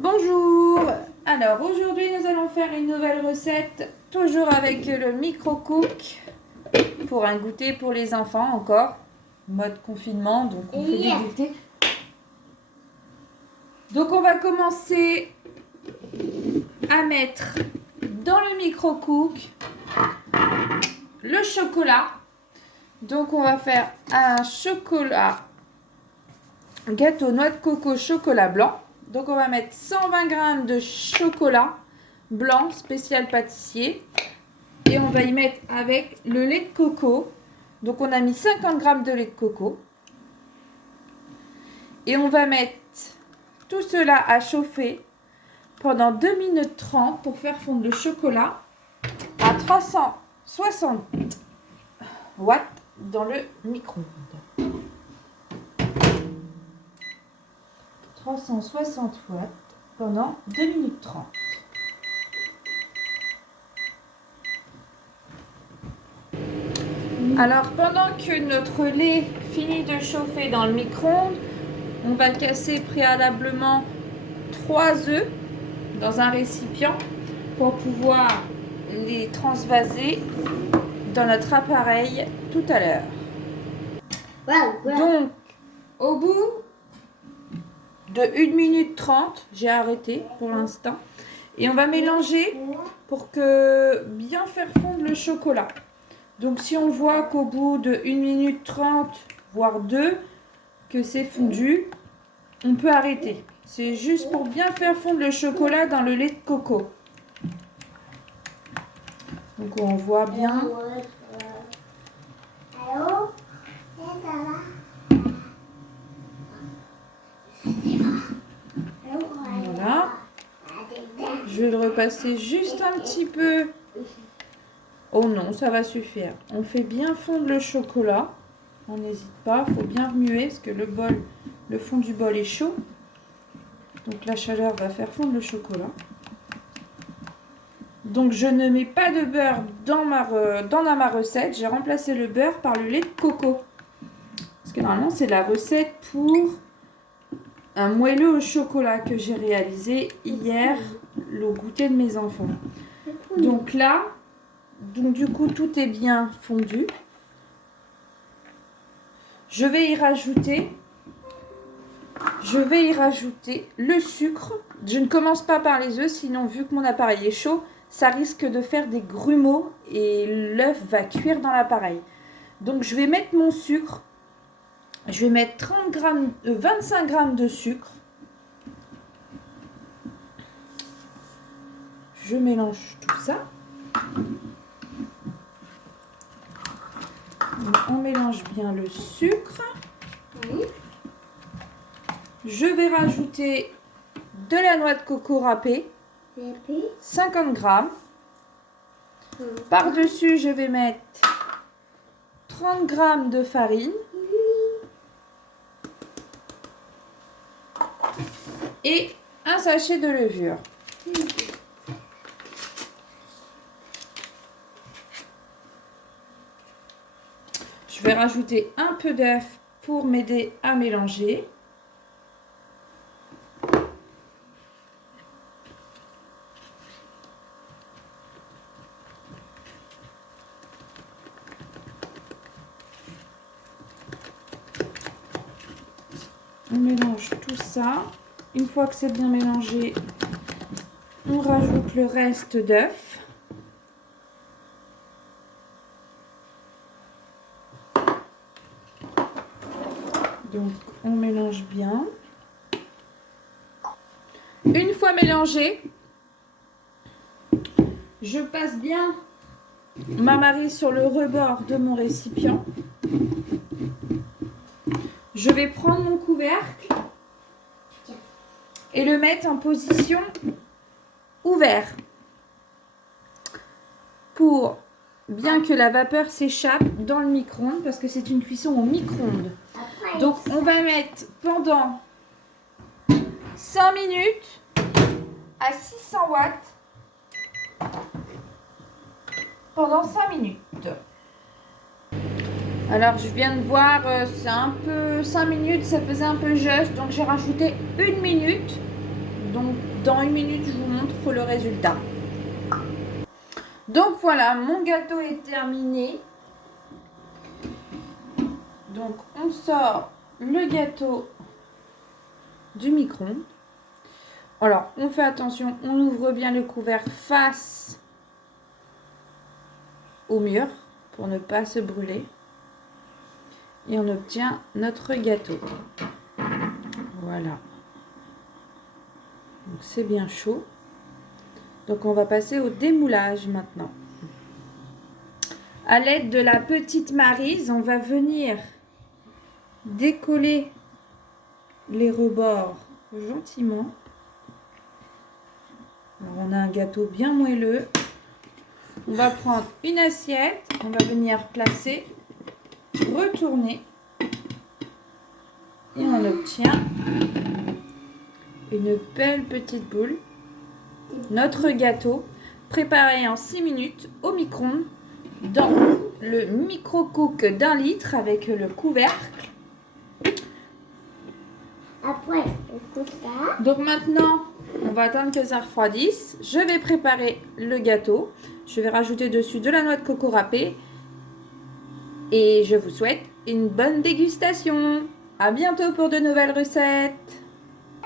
Bonjour. Alors aujourd'hui nous allons faire une nouvelle recette, toujours avec le micro-cook pour un goûter pour les enfants encore. Mode confinement, donc on fait des goûters. Donc on va commencer à mettre dans le micro-cook le chocolat. Donc on va faire un chocolat gâteau noix de coco chocolat blanc. Donc on va mettre 120 g de chocolat blanc spécial pâtissier. Et on va y mettre avec le lait de coco. Donc on a mis 50 g de lait de coco. Et on va mettre tout cela à chauffer pendant 2 minutes 30 pour faire fondre le chocolat à 360 watts dans le micro-ondes. 360 watts pendant 2 minutes 30. Alors pendant que notre lait finit de chauffer dans le micro-ondes, on va casser préalablement 3 œufs dans un récipient pour pouvoir les transvaser dans notre appareil tout à l'heure. Donc au bout de 1 minute 30, j'ai arrêté pour l'instant, et on va mélanger pour que bien faire fondre le chocolat. Donc si on voit qu'au bout de 1 minute 30 voire 2 que c'est fondu, on peut arrêter. C'est juste pour bien faire fondre le chocolat dans le lait de coco. Donc on voit bien. Voilà. Je vais le repasser juste un petit peu. Oh non, ça va suffire. On fait bien fondre le chocolat. On n'hésite pas, il faut bien remuer parce que le fond du bol est chaud. Donc la chaleur va faire fondre le chocolat. Donc je ne mets pas de beurre dans ma recette. J'ai remplacé le beurre par le lait de coco. Parce que normalement c'est la recette pour un moelleux au chocolat que j'ai réalisé hier, le goûter de mes enfants. Donc là, du coup tout est bien fondu. Je vais y rajouter le sucre. Je ne commence pas par les œufs, sinon vu que mon appareil est chaud, ça risque de faire des grumeaux et l'œuf va cuire dans l'appareil. Donc je vais mettre mon sucre. Je vais mettre 25 g de sucre. Je mélange tout ça. Donc on mélange bien le sucre. Je vais rajouter de la noix de coco râpée, 50 g. Par-dessus, je vais mettre 30 g de farine et un sachet de levure. Je vais rajouter un peu d'œuf pour m'aider à mélanger. On mélange tout ça. Une fois que c'est bien mélangé, on rajoute le reste d'œuf. Donc on mélange bien. Une fois mélangé, je passe bien ma marie sur le rebord de mon récipient. Je vais prendre mon couvercle et le mettre en position ouverte pour bien que la vapeur s'échappe dans le micro-ondes, parce que c'est une cuisson au micro-ondes. Donc on va mettre pendant 5 minutes à 600 watts pendant 5 minutes. Alors je viens de voir, c'est un peu 5 minutes, ça faisait un peu juste, donc j'ai rajouté 1 minute. Donc dans 1 minute, je vous montre le résultat. Donc voilà, mon gâteau est terminé. Donc on sort le gâteau du micro-ondes. Alors on fait attention, on ouvre bien le couvercle face au mur pour ne pas se brûler. Et on obtient notre gâteau. Voilà. Donc c'est bien chaud. Donc on va passer au démoulage maintenant. À l'aide de la petite Maryse, on va venir décoller les rebords gentiment. Alors on a un gâteau bien moelleux. On va prendre une assiette, on va venir placer, retourner et on obtient une belle petite boule. Notre gâteau préparé en 6 minutes au micro-ondes dans le micro-cook d'1 litre avec le couvercle. Après, tout ça. Donc maintenant, on va attendre que ça refroidisse. Je vais préparer le gâteau. Je vais rajouter dessus de la noix de coco râpée. Et je vous souhaite une bonne dégustation. À bientôt pour de nouvelles recettes.